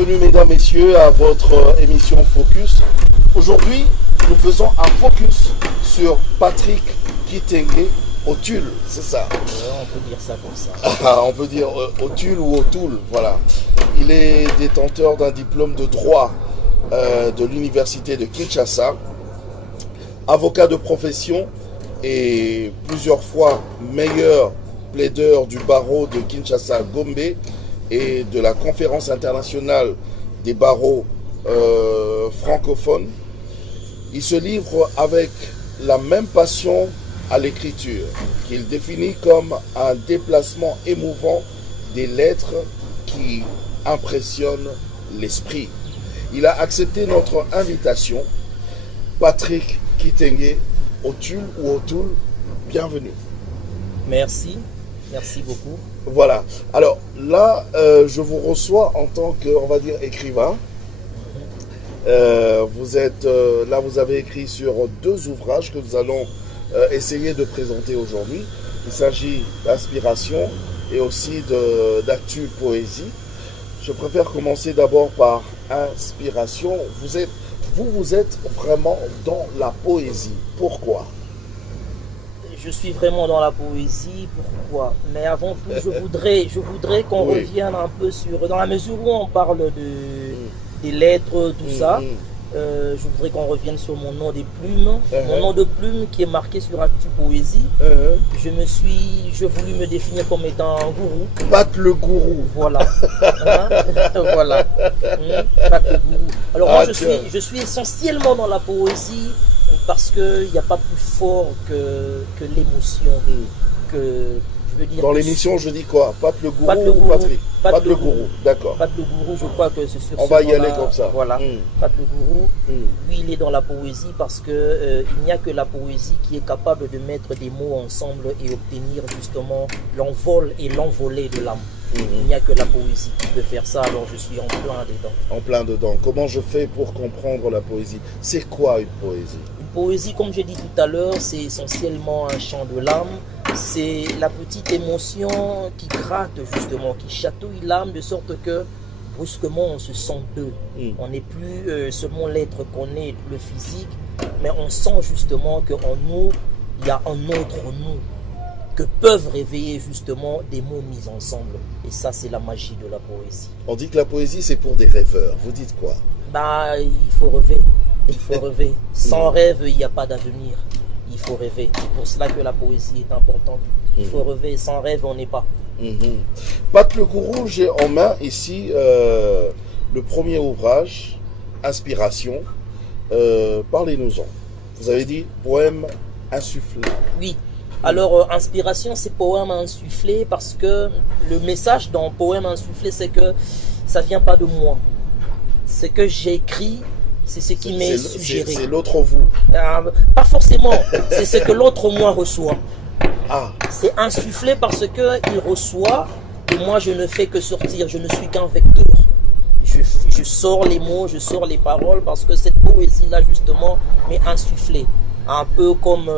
Bienvenue mesdames, messieurs à votre émission Focus. Aujourd'hui, nous faisons un focus sur Patrick Kitenge Otul, c'est ça? On peut dire ça comme ça. On peut dire Otul ou Otul, voilà. Il est détenteur d'un diplôme de droit de l'université de Kinshasa, avocat de profession et plusieurs fois meilleur plaideur du barreau de Kinshasa Gombe et de la conférence internationale des barreaux francophones. Il se livre avec la même passion à l'écriture, qu'il définit comme un déplacement émouvant des lettres qui impressionnent l'esprit. Il a accepté notre invitation. Patrick Kitenge Otul ou Otul, bienvenue. Merci, merci beaucoup. Voilà. Alors là, je vous reçois en tant que, on va dire, écrivain. Vous êtes là, vous avez écrit sur 2 ouvrages que nous allons essayer de présenter aujourd'hui. Il s'agit d'Inspiration et aussi d'Actu Poésie. Je préfère commencer d'abord par Inspiration. Vous êtes vraiment dans la poésie. Pourquoi? Je suis vraiment dans la poésie. Pourquoi? Mais avant tout, je voudrais qu'on revienne un peu sur, dans la mesure où on parle des lettres, tout ça. Je voudrais qu'on revienne sur mon nom des plumes, mon nom de plume qui est marqué sur Actu Poésie. J'ai voulu me définir comme étant un gourou. Pat le gourou. Voilà. Voilà. Pat le gourou. Alors moi je suis essentiellement dans la poésie parce qu'il n'y a pas plus fort que l'émotion. Je veux dire dans l'émission, je dis quoi? Pat le gourou ou Patrick? Pat le gourou, d'accord. Pat le gourou, je crois que c'est sur on va y aller comme ça. Voilà. Pat le gourou, lui, il est dans la poésie parce que il n'y a que la poésie qui est capable de mettre des mots ensemble et obtenir justement l'envol et l'envolée de l'âme. Il n'y a que la poésie qui peut faire ça, alors je suis en plein dedans. En plein dedans. Comment je fais pour comprendre la poésie? C'est quoi une poésie? Une poésie, comme j'ai dit tout à l'heure, c'est essentiellement un chant de l'âme. C'est la petite émotion qui gratte justement, qui chatouille l'âme de sorte que brusquement on se sent deux. On n'est plus seulement l'être qu'on est, le physique, mais on sent justement qu'en nous, il y a un autre nous que peuvent réveiller justement des mots mis ensemble. Et ça, c'est la magie de la poésie. On dit que la poésie, c'est pour des rêveurs. Vous dites quoi? Bah, il faut rêver. Il faut rêver. Sans rêve, il n'y a pas d'avenir. Il faut rêver. C'est pour cela que la poésie est importante. Il faut rêver. Sans rêve, on n'est pas. Pat le gourou, j'ai en main ici le premier ouvrage, Inspiration. Parlez-nous-en. Vous avez dit poème insufflé. Oui. Alors, Inspiration, c'est poème insufflé parce que le message dans poème insufflé, c'est que ça ne vient pas de moi. C'est que j'écris, c'est ce qui m'est suggéré. C'est l'autre vous. Pas forcément, c'est ce que l'autre moi reçoit. Ah. C'est insufflé parce qu'il reçoit et moi je ne fais que sortir, je ne suis qu'un vecteur. Je sors les mots, je sors les paroles parce que cette poésie-là justement m'est insufflée. Un peu comme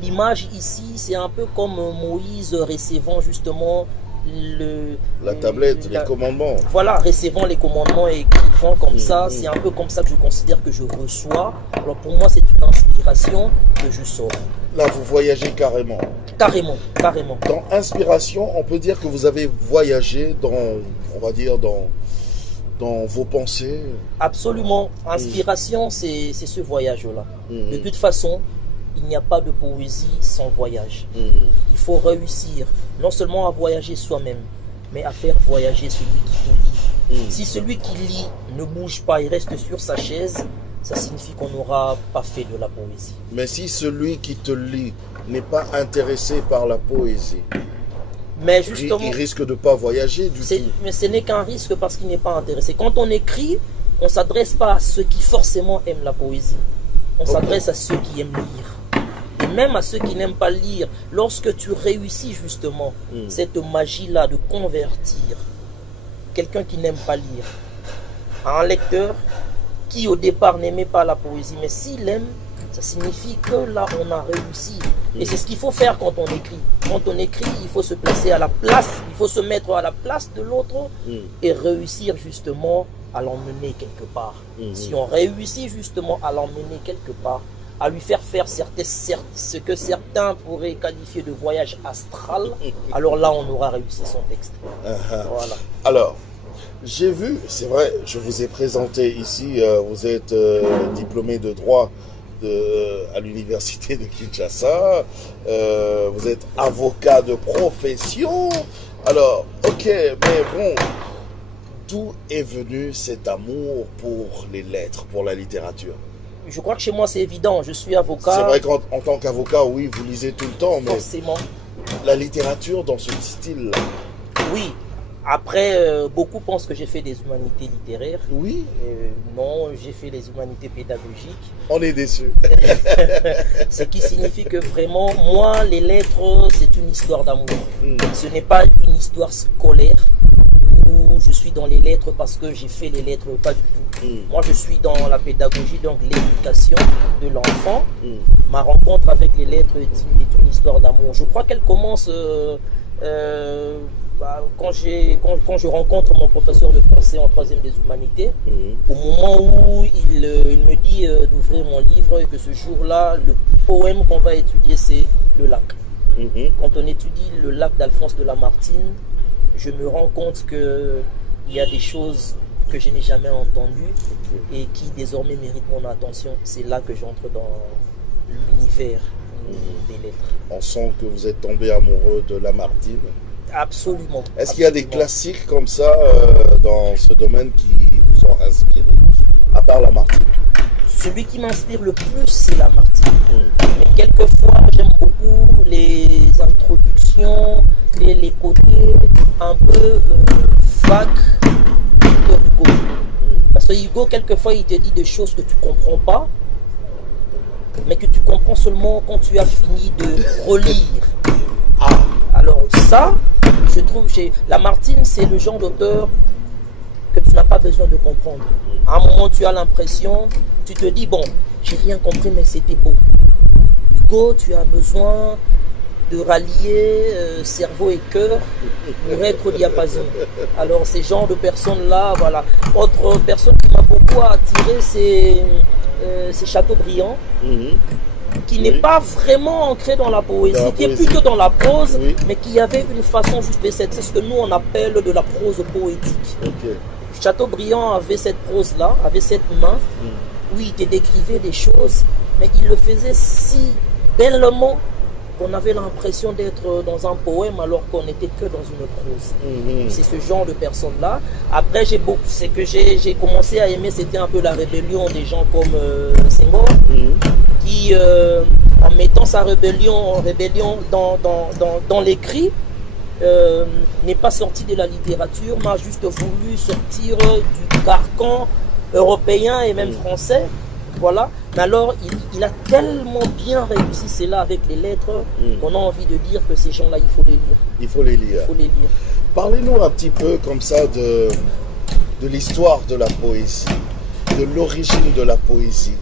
l'image ici, c'est un peu comme Moïse recevant justement la tablette, les commandements. Voilà, recevant les commandements et écrivant comme ça, c'est un peu comme ça que je considère que je reçois. Alors pour moi, c'est une inspiration que je sors. Là, vous voyagez carrément. Carrément, carrément. Dans Inspiration, on peut dire que vous avez voyagé dans, on va dire, dans vos pensées. Absolument. Inspiration, c'est ce voyage-là. De toute façon, il n'y a pas de poésie sans voyage. Il faut réussir non seulement à voyager soi-même, mais à faire voyager celui qui nous lit. Si celui qui lit ne bouge pas et reste sur sa chaise, ça signifie qu'on n'aura pas fait de la poésie. Mais si celui qui te lit n'est pas intéressé par la poésie, mais justement, il risque de ne pas voyager du tout. Mais ce n'est qu'un risque parce qu'il n'est pas intéressé. Quand on écrit, on ne s'adresse pas à ceux qui forcément aiment la poésie. On s'adresse à ceux qui aiment lire. Et même à ceux qui n'aiment pas lire, lorsque tu réussis justement cette magie-là de convertir quelqu'un qui n'aime pas lire à un lecteur qui au départ n'aimait pas la poésie, mais s'il aime, ça signifie que là, on a réussi. Et c'est ce qu'il faut faire quand on écrit. Quand on écrit, il faut se placer à la place, il faut se mettre à la place de l'autre et réussir justement à l'emmener quelque part. Si on réussit justement à l'emmener quelque part, à lui faire faire ce que certains pourraient qualifier de voyage astral, alors là, on aura réussi son texte. Voilà. Alors, j'ai vu, c'est vrai, je vous ai présenté ici, vous êtes diplômé de droit à l'université de Kinshasa, vous êtes avocat de profession. Alors, ok, mais bon, d'où est venu cet amour pour les lettres, pour la littérature? Je crois que chez moi c'est évident, je suis avocat. C'est vrai qu'en tant qu'avocat, oui, vous lisez tout le temps, mais forcément. La littérature dans ce style-là. Oui. Après, beaucoup pensent que j'ai fait des humanités littéraires. Oui. Non, j'ai fait les humanités pédagogiques. On est déçus. Ce qui signifie que vraiment, moi, les lettres, c'est une histoire d'amour. Ce n'est pas une histoire scolaire où je suis dans les lettres parce que j'ai fait les lettres, pas du tout. Moi, je suis dans la pédagogie, donc l'éducation de l'enfant. Ma rencontre avec les lettres est une histoire d'amour. Je crois qu'elle commence... quand je rencontre mon professeur de français en 3e des humanités, au moment où il me dit d'ouvrir mon livre et que ce jour-là, le poème qu'on va étudier, c'est Le Lac. Quand on étudie Le Lac d'Alphonse de Lamartine, je me rends compte qu'il y a des choses que je n'ai jamais entendues et qui désormais méritent mon attention. C'est là que j'entre dans l'univers des lettres. On sent que vous êtes tombé amoureux de Lamartine. Absolument. Est-ce qu'il y a des classiques comme ça dans ce domaine qui vous ont inspiré, à part Lamartine? Celui qui m'inspire le plus, c'est Lamartine. Mais quelquefois, j'aime beaucoup les introductions et les côtés un peu vagues de Hugo. Parce que Hugo, quelquefois, il te dit des choses que tu ne comprends pas, mais que tu comprends seulement quand tu as fini de relire. Alors ça, je trouve chez Lamartine, c'est le genre d'auteur que tu n'as pas besoin de comprendre. À un moment, tu as l'impression, tu te dis, bon, j'ai rien compris, mais c'était beau. Hugo, tu as besoin de rallier cerveau et cœur pour être au diapason. Alors ces genres de personnes-là, voilà. Autre personne qui m'a beaucoup attiré, c'est Chateaubriand. Qui n'est pas vraiment ancré dans la poésie, qui est plutôt dans la prose, mais qui avait une façon juste de c'est ce que nous on appelle de la prose poétique. Chateaubriand avait cette prose-là, avait cette main, où il te décrivait des choses, mais il le faisait si bellement qu'on avait l'impression d'être dans un poème alors qu'on n'était que dans une prose. C'est ce genre de personnes-là. Après, ce que j'ai commencé à aimer, c'était un peu la rébellion des gens comme Senghor, qui, en mettant sa rébellion dans l'écrit, n'est pas sorti de la littérature, mais a juste voulu sortir du carcan européen et même français. Voilà. Mais alors, il a tellement bien réussi cela avec les lettres qu'on a envie de dire que ces gens-là, il faut les lire. Il faut les lire. Il faut les lire. Parlez-nous un petit peu comme ça de l'histoire de la poésie, de l'origine de la poésie.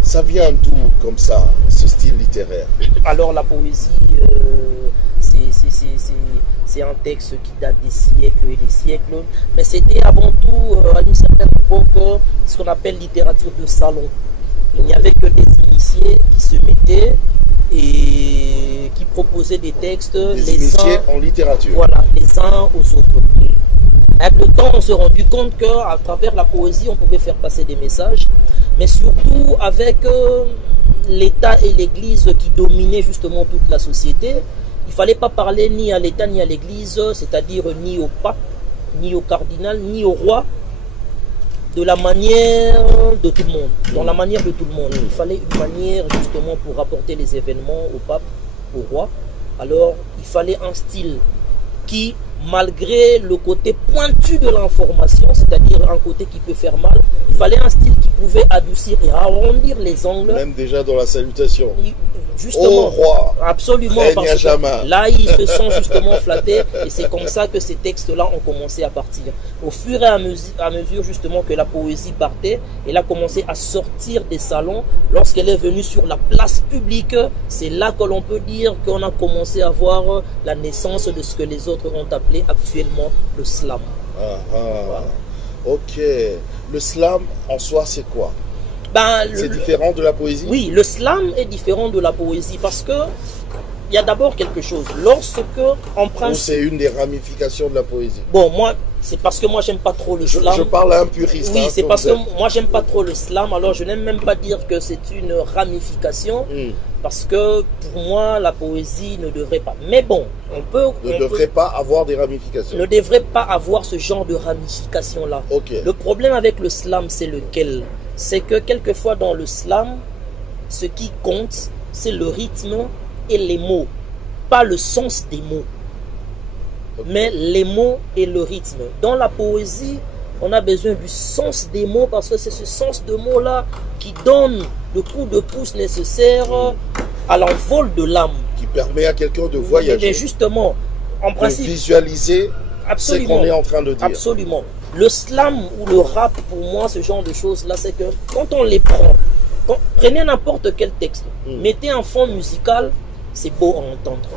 Ça vient d'où, comme ça, ce style littéraire? Alors, la poésie, c'est un texte qui date des siècles et des siècles. Mais c'était avant tout, à une certaine époque, ce qu'on appelle littérature de salon. Il n'y avait que des initiés qui se mettaient et qui proposaient des textes. Des initiés en littérature. Voilà, les uns aux autres. Avec le temps, on s'est rendu compte qu'à travers la poésie, on pouvait faire passer des messages. Mais surtout, avec l'État et l'Église qui dominaient justement toute la société, il ne fallait pas parler ni à l'État ni à l'Église, c'est-à-dire ni au pape, ni au cardinal, ni au roi, de la manière de tout le monde, dans la manière de tout le monde. Il fallait une manière justement pour rapporter les événements au pape, au roi. Alors il fallait un style qui malgré le côté pointu de l'information, c'est-à-dire un côté qui peut faire mal, il fallait un style qui pouvait adoucir et arrondir les angles. Même déjà dans la salutation. Justement, ô roi, absolument, règne parce à jamais. que là, ils se sont justement flattés et c'est comme ça que ces textes-là ont commencé à partir. Au fur et à mesure justement que la poésie partait, elle a commencé à sortir des salons. Lorsqu'elle est venue sur la place publique, c'est là que l'on peut dire qu'on a commencé à voir la naissance de ce que les autres ont appelé actuellement le slam. Voilà. Ok. Le slam en soi, c'est quoi? C'est différent de la poésie? Oui, le slam est différent de la poésie parce que il y a d'abord quelque chose. Lorsque, en principe... c'est une des ramifications de la poésie. Bon, moi, c'est parce que moi, j'aime pas trop le slam. Je parle à un puriste. Oui, c'est parce que moi, j'aime pas trop le slam. Alors, je n'aime même pas dire que c'est une ramification. Parce que, pour moi, la poésie ne devrait pas. Mais bon, ne devrait pas avoir des ramifications. Ne devrait pas avoir ce genre de ramification-là. Okay. Le problème avec le slam, c'est lequel? C'est que quelquefois dans le slam, ce qui compte, c'est le rythme et les mots, pas le sens des mots, mais les mots et le rythme. Dans la poésie, on a besoin du sens des mots parce que c'est ce sens de mots-là qui donne le coup de pouce nécessaire à l'envol de l'âme. Qui permet à quelqu'un de voyager. Mais justement, en principe, de visualiser ce qu'on est en train de dire. Absolument. Le slam ou le rap, pour moi, ce genre de choses-là, c'est que quand on les prend, prenez n'importe quel texte, mettez un fond musical, c'est beau à entendre.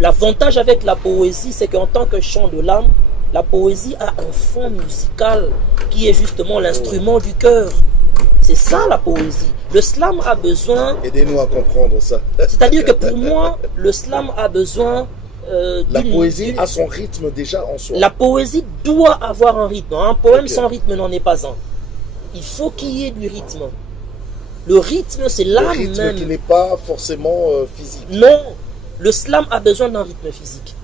L'avantage avec la poésie, c'est qu'en tant que chant de l'âme, la poésie a un fond musical qui est justement l'instrument du cœur. C'est ça la poésie. Le slam a besoin... Aidez-nous à comprendre ça. C'est-à-dire que pour moi, le slam a besoin... la poésie a son rythme déjà en soi. La poésie doit avoir un rythme. Un poème sans rythme n'en est pas un. Il faut qu'il y ait du rythme. Le rythme, c'est l'âme même. Le rythme qui n'est pas forcément physique. Non, le slam a besoin d'un rythme physique.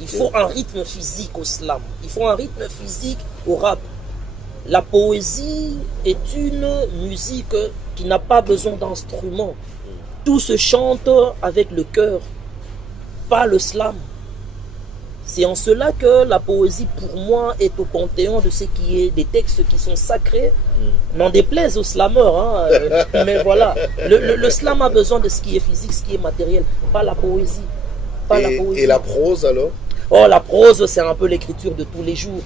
Il faut un rythme physique au slam. Il faut un rythme physique au rap. La poésie est une musique qui n'a pas besoin d'instruments. Tout se chante avec le cœur, pas le slam. C'est en cela que la poésie, pour moi, est au panthéon de ce qui est des textes qui sont sacrés. N'en déplaise aux slameurs, hein, mais voilà. Le slam a besoin de ce qui est physique, ce qui est matériel, pas la poésie. Et la prose alors? Oh, la prose, c'est un peu l'écriture de tous les jours.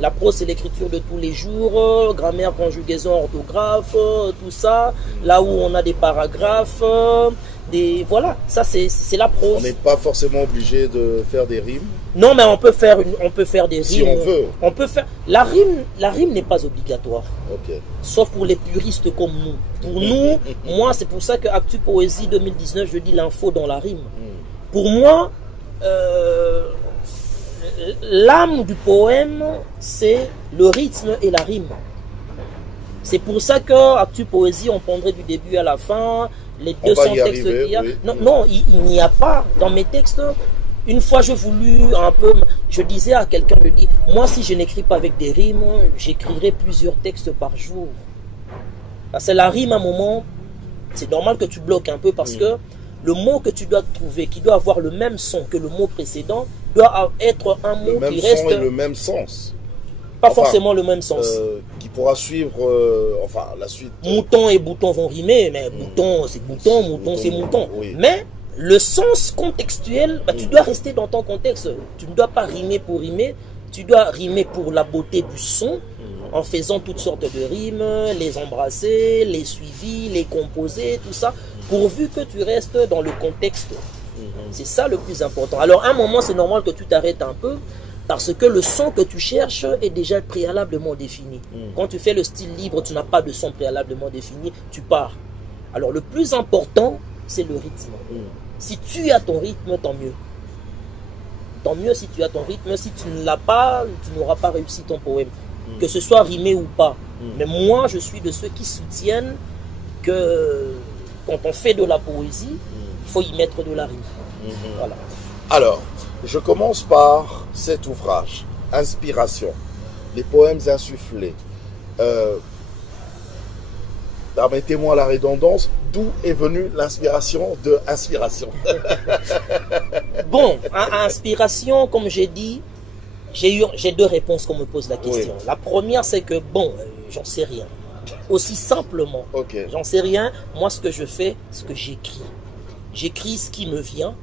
La prose, c'est l'écriture de tous les jours, grammaire, conjugaison, orthographe, tout ça. Là où on a des paragraphes, voilà, ça c'est la prose. On n'est pas forcément obligé de faire des rimes. Non, mais on peut faire des rimes. Si on veut. On peut faire. La rime n'est pas obligatoire. Okay. Sauf pour les puristes comme nous. Pour nous, moi, c'est pour ça que Actu Poésie 2019, je dis l'info dans la rime. Pour moi, l'âme du poème, c'est le rythme et la rime. C'est pour ça que Actu Poésie, on prendrait du début à la fin, les 200 textes qu'il y a. Oui. Non, il n'y a pas dans mes textes. Une fois, je voulus un peu, je disais à quelqu'un, je dis, moi, si je n'écris pas avec des rimes, j'écrirai plusieurs textes par jour. Parce que la rime, à un moment, c'est normal que tu bloques un peu parce que le mot que tu dois trouver, qui doit avoir le même son que le mot précédent, doit être un mot qui reste... Le même son et le même sens. Pas forcément le même sens. Qui pourra suivre la suite. Mouton et bouton vont rimer, mais bouton c'est bouton, mouton c'est mouton. Oui. Mais le sens contextuel, tu dois rester dans ton contexte. Tu ne dois pas rimer pour rimer, tu dois rimer pour la beauté du son, en faisant toutes sortes de rimes, les embrasser, les suivis, les composer, tout ça, pourvu que tu restes dans le contexte. C'est ça le plus important. Alors à un moment, c'est normal que tu t'arrêtes un peu, parce que le son que tu cherches est déjà préalablement défini. Quand tu fais le style libre, tu n'as pas de son préalablement défini, tu pars. Alors le plus important, c'est le rythme. Si tu as ton rythme, tant mieux. Tant mieux si tu as ton rythme. Si tu ne l'as pas, tu n'auras pas réussi ton poème. Que ce soit rimé ou pas. Mais moi, je suis de ceux qui soutiennent que quand on fait de la poésie, il faut y mettre de la rime. Voilà. Alors, je commence par cet ouvrage, Inspiration, les poèmes insufflés. permettez-moi la redondance, d'où est venue l'inspiration de Inspiration? Bon, inspiration, comme j'ai dit, j'ai deux réponses qu'on me pose la question. Oui. La première, c'est que, bon, j'en sais rien. Aussi simplement, Ok. j'en sais rien. Moi, ce que je fais, c'est que j'écris. J'écris ce qui me vient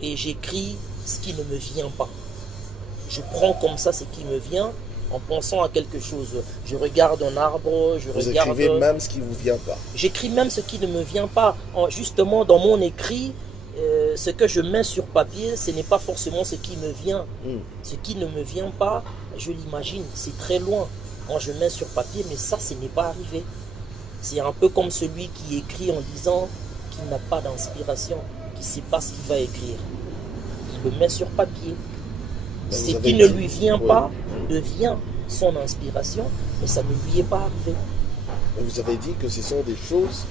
et j'écris ce qui ne me vient pas. Je prends comme ça ce qui me vient en pensant à quelque chose. Je regarde un arbre, Vous écrivez même ce qui ne vous vient pas. J'écris même ce qui ne me vient pas. Justement, dans mon écrit, ce que je mets sur papier, ce n'est pas forcément ce qui me vient. Ce qui ne me vient pas, je l'imagine, c'est très loin. Moi, je mets sur papier, mais ça, ce n'est pas arrivé. C'est un peu comme celui qui écrit en disant qu'il n'a pas d'inspiration, qu'il ne sait pas ce qu'il va écrire. Il le met sur papier. Ce qui ne lui vient pas devient son inspiration, mais ça ne lui est pas arrivé. Vous avez dit que ce sont des choses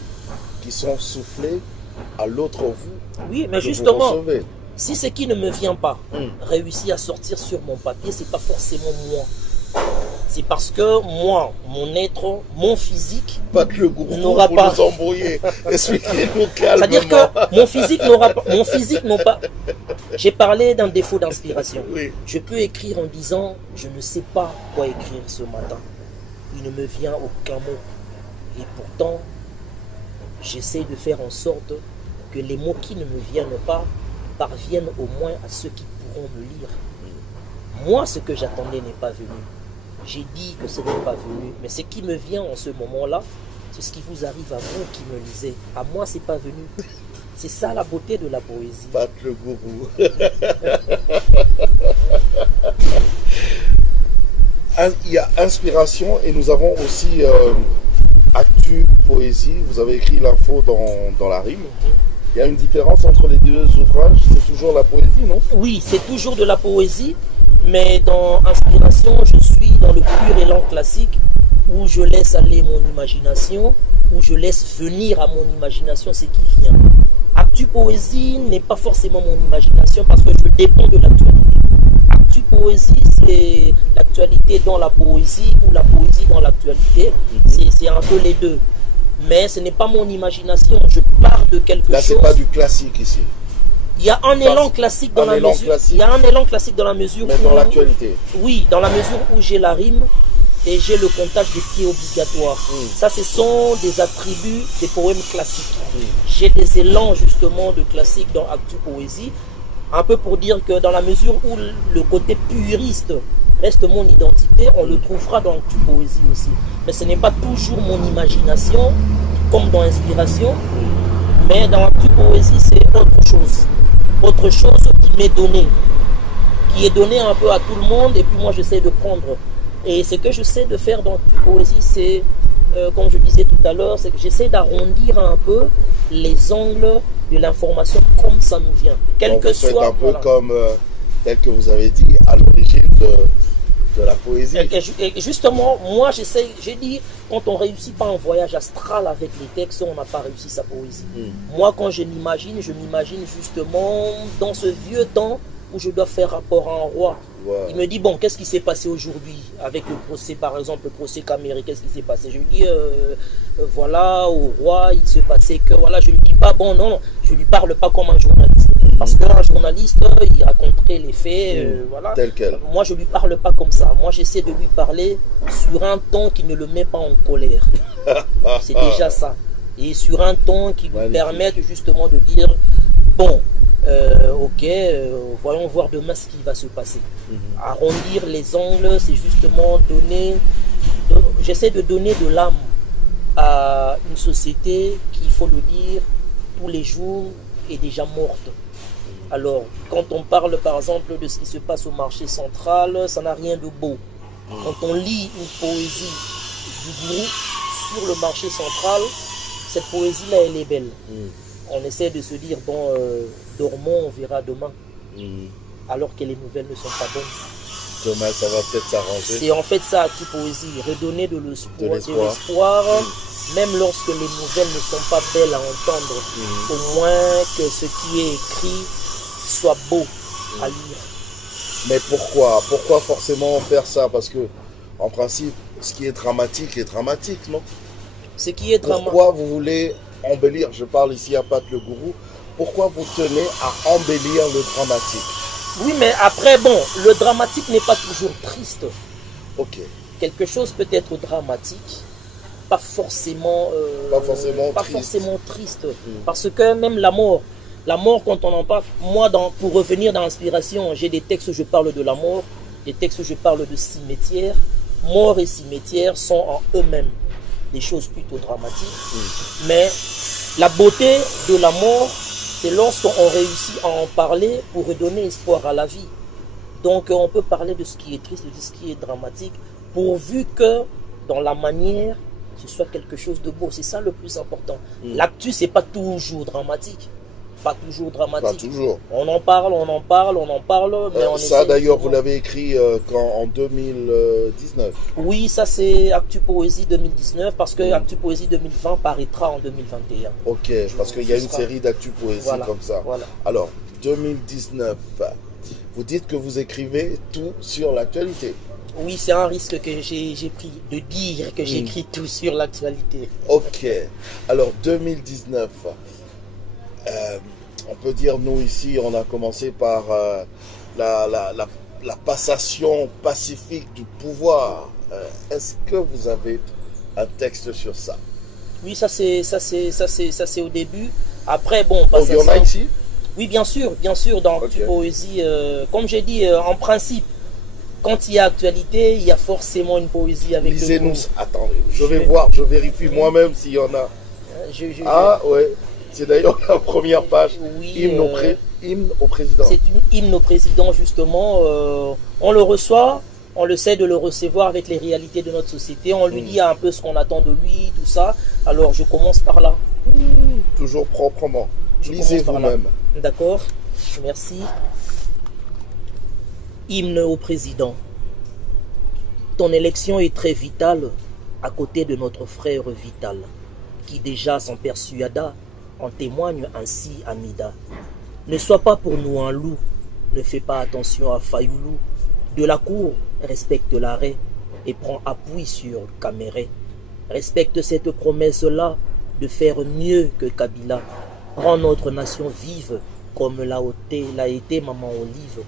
qui sont soufflées à l'autre vous. Oui, mais justement, si ce qui ne me vient pas réussit à sortir sur mon papier, c'est pas forcément moi. C'est parce que moi, mon être, mon physique n'aura pas. Nous embrouiller. Expliquez-nous calmement. C'est-à-dire que mon physique n'aura pas. J'ai parlé d'un défaut d'inspiration. Oui. Je peux écrire en disant, je ne sais pas quoi écrire ce matin. Il ne me vient aucun mot. Et pourtant, j'essaie de faire en sorte que les mots qui ne me viennent pas parviennent au moins à ceux qui pourront me lire. Moi, ce que j'attendais n'est pas venu. J'ai dit que ce n'est pas venu. Mais ce qui me vient en ce moment-là, c'est ce qui vous arrive à vous qui me lisez. À moi, ce n'est pas venu. C'est ça la beauté de la poésie. Pat le gourou. Il y a Inspiration et nous avons aussi Actu Poésie. Vous avez écrit l'info dans la rime. Il y a une différence entre les deux ouvrages. C'est toujours la poésie, non? Oui, c'est toujours de la poésie. Mais dans Inspiration, je suis dans le pur élan classique où je laisse aller mon imagination, où je laisse venir à mon imagination ce qui vient. Actu Poésie n'est pas forcément mon imagination parce que je dépends de l'actualité. Actu Poésie, c'est l'actualité dans la poésie ou la poésie dans l'actualité. C'est un peu les deux. Mais ce n'est pas mon imagination. Je pars de quelque chose. Là, c'est pas du classique ici. Il y a un élan classique dans la mesure. Il y a un élan classique dans la mesure. Mais dans l'actualité. Oui, dans la mesure où j'ai la rime et j'ai le comptage des pieds obligatoire. Ça, ce sont des attributs des poèmes classiques. J'ai des élans justement de classique dans Actu Poésie. Un peu pour dire que dans la mesure où le côté puriste reste mon identité, on le trouvera dans Actu Poésie aussi. Mais ce n'est pas toujours mon imagination, comme dans Inspiration. Mais dans Actu Poésie, c'est autre chose. Autre chose qui m'est donnée. Qui est donnée un peu à tout le monde et puis moi j'essaie de prendre. Et ce que j'essaie de faire dans Actu Poésie, c'est, comme je disais tout à l'heure, c'est que j'essaie d'arrondir un peu les angles de l'information comme ça nous vient. Quel que soit. C'est un peu comme, tel que vous avez dit, à l'origine de la poésie. Et justement, moi j'ai dit, quand on ne réussit pas un voyage astral avec les textes, on n'a pas réussi sa poésie. Moi, quand je m'imagine justement dans ce vieux temps où je dois faire rapport à un roi. Il me dit, bon, qu'est-ce qui s'est passé aujourd'hui avec le procès, par exemple, le procès Caméré, qu'est-ce qui s'est passé? Je lui dis, voilà, au roi, il se passait que, voilà, je lui dis pas, bon, non, je lui parle pas comme un journaliste. Parce qu'un journaliste, il raconterait les faits, voilà. Tel quel. Moi, je lui parle pas comme ça. Moi, j'essaie de lui parler sur un ton qui ne le met pas en colère. C'est déjà ça. Et sur un ton qui lui permette justement de dire, bon, ok, voyons voir demain ce qui va se passer. Arrondir les angles, c'est justement donner, j'essaie de donner de l'âme à une société qui, il faut le dire, tous les jours est déjà morte. Alors, quand on parle par exemple de ce qui se passe au marché central, ça n'a rien de beau. Quand on lit une poésie du gourou sur le marché central, cette poésie-là, elle est belle. On essaie de se dire, bon, dormons, on verra demain. Alors que les nouvelles ne sont pas bonnes. Demain, ça va peut-être s'arranger. C'est en fait ça, Actu Poésie, redonner de l'espoir, même lorsque les nouvelles ne sont pas belles à entendre. Au moins que ce qui est écrit soit beau à lire. Mais pourquoi? Pourquoi forcément faire ça? Parce que, en principe, ce qui est dramatique, non? Ce qui est dramatique. Pourquoi vous voulez embellir, je parle ici à Pat le Gourou, pourquoi vous tenez à embellir le dramatique? Oui, mais après, bon, le dramatique n'est pas toujours triste. Ok. Quelque chose peut être dramatique, pas forcément triste. Parce que même la mort, quand on en parle, moi, pour revenir dans l'inspiration, j'ai des textes où je parle de la mort, des textes où je parle de cimetière. Mort et cimetière sont en eux-mêmes des choses plutôt dramatiques. Mais la beauté de la mort, c'est lorsqu'on réussit à en parler pour redonner espoir à la vie. Donc on peut parler de ce qui est triste, de ce qui est dramatique, pourvu que dans la manière, ce soit quelque chose de beau. C'est ça le plus important. L'actu, c'est pas toujours dramatique. Pas toujours dramatique. Pas toujours. On en parle, mais on ça d'ailleurs, vous l'avez écrit en 2019. Oui, ça c'est Actu Poésie 2019, parce que Actu Poésie 2020 paraîtra en 2021. Ok, parce qu'il y a une série d'Actu Poésie comme ça. Voilà. Alors, 2019, vous dites que vous écrivez tout sur l'actualité. Oui, c'est un risque que j'ai pris, de dire que j'écris tout sur l'actualité. Ok, alors 2019... on peut dire, nous ici, on a commencé par la passation pacifique du pouvoir. Est-ce que vous avez un texte sur ça? Oui, ça c'est au début. Après, bon, il y en a ici? Oui, bien sûr, dans Actu Poésie. Comme j'ai dit, en principe, quand il y a actualité, il y a forcément une poésie avec. Lisez-nous. Attendez, je vais voir, je vérifie moi-même s'il y en a. Ouais. C'est d'ailleurs la première page, oui, hymne au président. C'est une hymne au président, justement. On le reçoit, on le sait de le recevoir avec les réalités de notre société. On lui dit un peu ce qu'on attend de lui, tout ça. Alors, je commence par là. Toujours proprement. Lisez vous-même. D'accord, merci. Hymne au président. Ton élection est très vitale à côté de notre frère Vital, qui déjà s'en persuada. En témoigne ainsi Amida. Ne sois pas pour nous un loup, ne fais pas attention à Fayoulou. De la cour, respecte l'arrêt et prends appui sur Caméré. Respecte cette promesse-là de faire mieux que Kabila. Rends notre nation vive comme l'a été Maman Olive.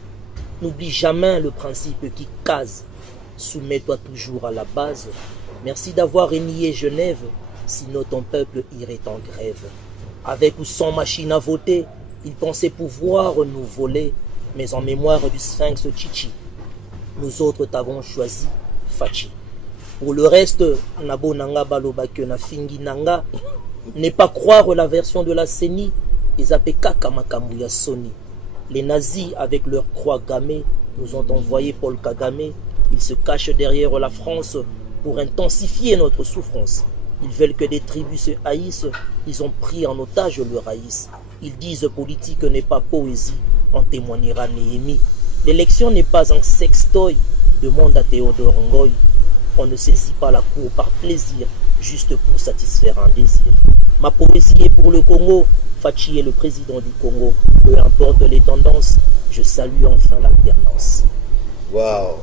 N'oublie jamais le principe qui case. Soumets-toi toujours à la base. Merci d'avoir renié Genève, sinon ton peuple irait en grève. Avec ou sans machine à voter, ils pensaient pouvoir nous voler, mais en mémoire du sphinx Chichi, nous autres t'avons choisi Fachi. Pour le reste, Nabo Nanga Balobake na Fingi Nanga, n'est pas croire la version de la CENI, les APK Kamakamuya Sony. Les nazis, avec leur croix gammée, nous ont envoyé Paul Kagame. Ils se cachent derrière la France pour intensifier notre souffrance. Ils veulent que des tribus se haïssent, ils ont pris en otage le raïs. Ils disent politique n'est pas poésie, en témoignera Néhémie. L'élection n'est pas un sextoy, demande à Théodore Ngoy. On ne saisit pas la cour par plaisir, juste pour satisfaire un désir. Ma poésie est pour le Congo, Fachi est le président du Congo. Peu importe les tendances, je salue enfin l'alternance. Waouh,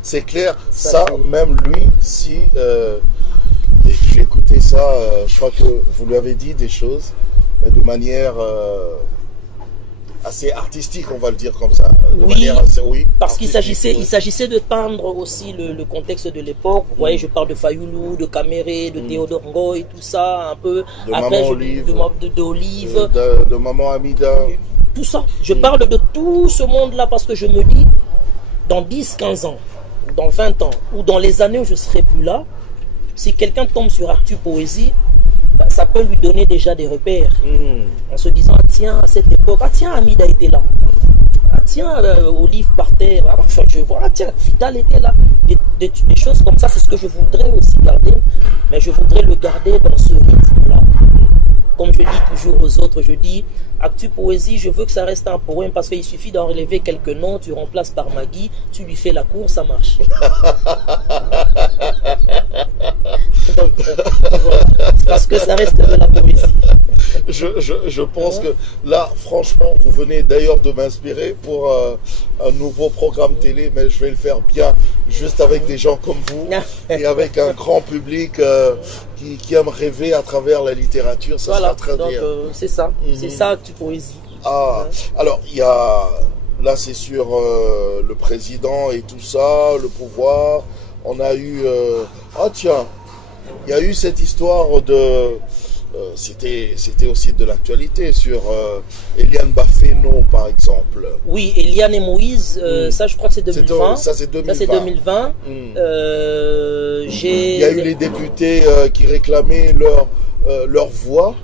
c'est clair, ça même lui, si... il écoutait ça, je crois que vous lui avez dit des choses, mais de manière assez artistique, on va le dire comme ça. Parce qu'il s'agissait de peindre aussi le contexte de l'époque. Vous voyez, je parle de Fayoulou, de Caméré, de Théodore Ngoy, tout ça, un peu. De Maman Olive, de Maman Amida. Tout ça. Je parle de tout ce monde-là parce que je me dis, dans 10, 15 ans, ou dans 20 ans, ou dans les années où je ne serai plus là, si quelqu'un tombe sur Actu Poésie, ça peut lui donner déjà des repères. En se disant, ah tiens, à cette époque, ah tiens, Amida était là. Ah tiens, Olive partait. Enfin, je vois, ah tiens, Vital était là. Des choses comme ça, c'est ce que je voudrais aussi garder. Mais je voudrais le garder dans ce rythme-là. Comme je dis toujours aux autres, je dis, Actu Poésie, je veux que ça reste un poème parce qu'il suffit d'en relever quelques noms, tu remplaces par Magui, tu lui fais la cour, ça marche. Donc, voilà. Parce que ça reste de la poésie. Je pense que là, franchement, vous venez d'ailleurs de m'inspirer pour un nouveau programme télé, mais je vais le faire bien juste avec des gens comme vous et avec un grand public qui aime rêver à travers la littérature. Ça voilà, sera très donc bien. c'est ça. C'est ça, Actu Poésie. Ah, alors il y a, là c'est sur le président et tout ça, le pouvoir. On a eu, ah tiens, il y a eu cette histoire de, c'était aussi de l'actualité sur Eliane Baféno par exemple. Oui, Eliane et Moïse, ça je crois que c'est 2020. Ça c'est 2020. Ça c'est 2020. Il y a eu les députés qui réclamaient leur voix.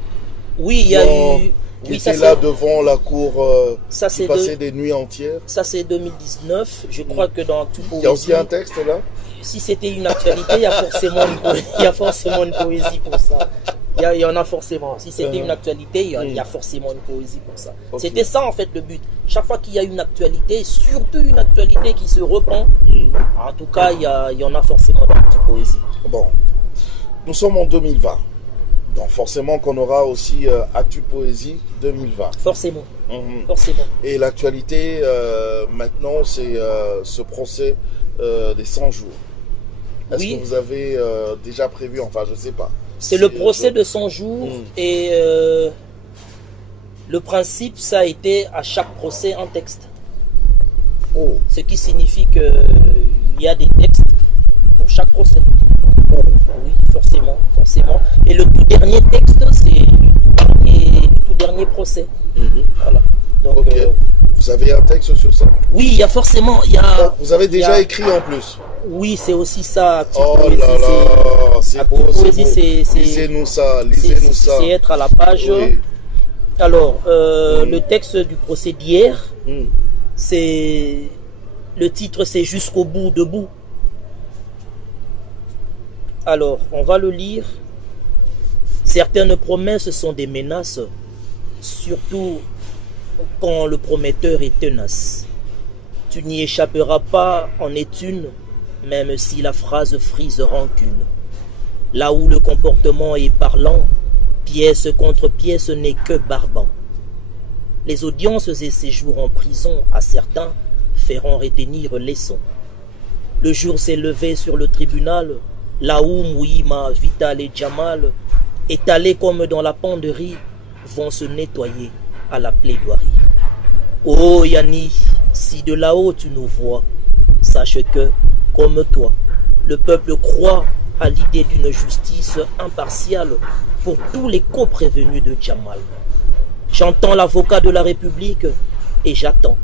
Oui, il y a eu... Qui oui, était là devant la cour, qui passait des nuits entières. Ça c'est 2019. Je crois que dans Actu Poésie... Il y a aussi un texte là. Si c'était une actualité, il y a forcément une poésie pour ça. Il y en a forcément. Si c'était une actualité, il y a forcément une poésie pour ça. Okay. C'était ça en fait le but. Chaque fois qu'il y a une actualité, surtout une actualité qui se repent, en tout cas, il y en a forcément dans Actu Poésie. Bon, nous sommes en 2020. Donc forcément qu'on aura aussi Actu Poésie 2020. Forcément. Forcément. Et l'actualité maintenant, c'est ce procès des 100 jours. Est-ce que vous avez déjà prévu, enfin je ne sais pas. C'est le procès de 100 jours et le principe, ça a été à chaque procès un texte. Oh. Ce qui signifie qu'il y a des textes pour chaque procès. Oh. Oui, forcément, forcément. Et le tout dernier texte, c'est le tout dernier procès. Voilà. Donc, okay. Vous avez un texte sur ça? Oui, il y a forcément... vous avez déjà écrit en plus? Oui, c'est aussi ça. Oh là là, c'est beau, lisez-nous ça, lisez-nous ça. C'est être à la page. Oui. Alors, le texte du procès d'hier, c'est... Le titre, c'est « Jusqu'au bout, debout ». Alors, on va le lire. Certaines promesses sont des menaces, surtout quand le prometteur est tenace. Tu n'y échapperas pas, en est une, même si la phrase frise rancune. Là où le comportement est parlant, pièce contre pièce n'est que barbant. Les audiences et séjours en prison, à certains, feront retenir les sons. Le jour s'est levé sur le tribunal, là où Mouhima, Vital et Jamal, étalés comme dans la penderie, vont se nettoyer à la plaidoirie. Oh Yanni, si de là-haut tu nous vois, sache que, comme toi, le peuple croit à l'idée d'une justice impartiale pour tous les co-prévenus de Jamal. J'entends l'avocat de la République et j'attends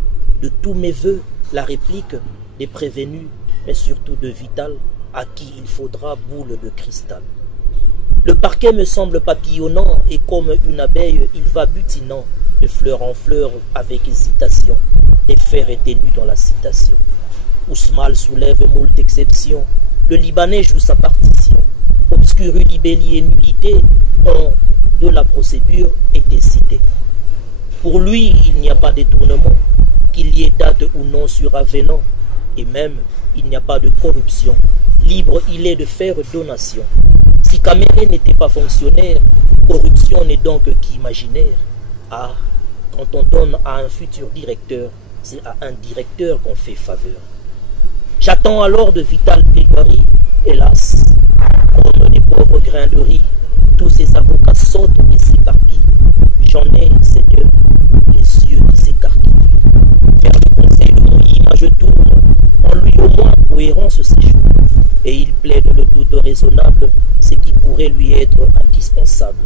de tous mes voeux la réplique des prévenus, mais surtout de Vital, à qui il faudra boule de cristal. Le parquet me semble papillonnant et comme une abeille, il va butinant de fleur en fleur avec hésitation, des faits retenus dans la citation. Ousmane soulève moult exceptions, le Libanais joue sa partition. Obscuru libelli et nullité ont de la procédure été cités. Pour lui, il n'y a pas détournement, qu'il y ait date ou non sur avenant, et même il n'y a pas de corruption. Libre il est de faire donation. Si Caméré n'était pas fonctionnaire, corruption n'est donc qu'imaginaire. Ah, quand on donne à un futur directeur, c'est à un directeur qu'on fait faveur. J'attends alors de Vital plaidoirie, hélas, comme des pauvres grains de riz, tous ces avocats sautent et s'éparpillent. J'en ai, Seigneur, les yeux qui s'écarquillent. Vers le conseil de Mouhima je tourne, en lui au moins cohérence séjour. Et il plaide le doute raisonnable, ce qui pourrait lui être indispensable.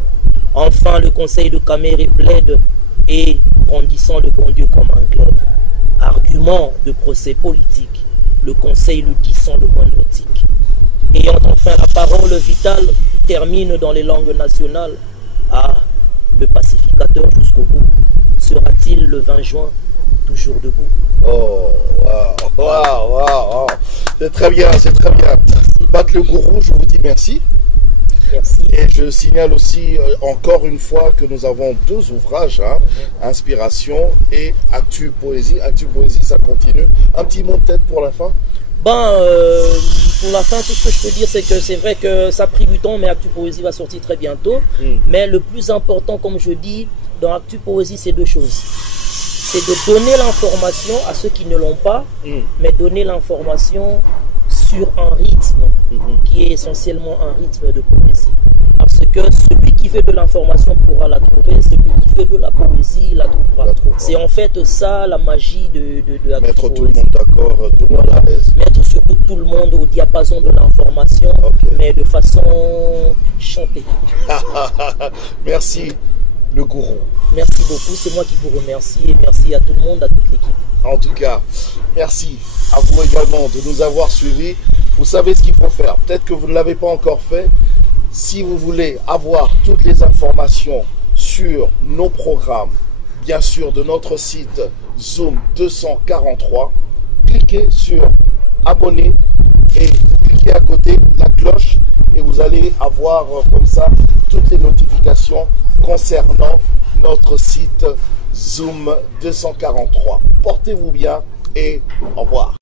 Enfin le conseil de Caméré plaide, et brandissant le bon Dieu comme un glaive. Argument de procès politique, le conseil le dit sans le moindre tic. Ayant enfin la parole, Vital termine dans les langues nationales. Ah, le pacificateur jusqu'au bout, sera-t-il le 20 juin toujours debout? Oh, waouh. C'est très bien, c'est très bien. Bat le gourou, je vous dis merci. Merci. Et je signale aussi encore une fois que nous avons deux ouvrages, Inspiration et Actu Poésie. Actu Poésie, ça continue. Un petit mot peut-être pour la fin? Pour la fin, tout ce que je peux dire, c'est que c'est vrai que ça a pris du temps, mais Actu Poésie va sortir très bientôt. Mais le plus important, comme je dis, dans Actu Poésie, c'est deux choses. C'est de donner l'information à ceux qui ne l'ont pas, mais donner l'information sur un rythme qui est essentiellement un rythme de poésie. Parce que celui qui veut de l'information pourra la trouver, celui qui veut de la poésie la trouvera. C'est en fait ça la magie de la mettre tout le monde d'accord, tout le monde à l'aise. Mettre surtout tout le monde au diapason de l'information, mais de façon chantée. Merci, le gourou. Merci beaucoup, c'est moi qui vous remercie et merci à tout le monde, à toute l'équipe. En tout cas, merci à vous également de nous avoir suivis. Vous savez ce qu'il faut faire. Peut-être que vous ne l'avez pas encore fait. Si vous voulez avoir toutes les informations sur nos programmes, bien sûr de notre site Zoom 243, cliquez sur abonner et cliquez à côté la cloche et vous allez avoir comme ça toutes les notifications concernant notre site Zoom 243. Portez-vous bien et au revoir.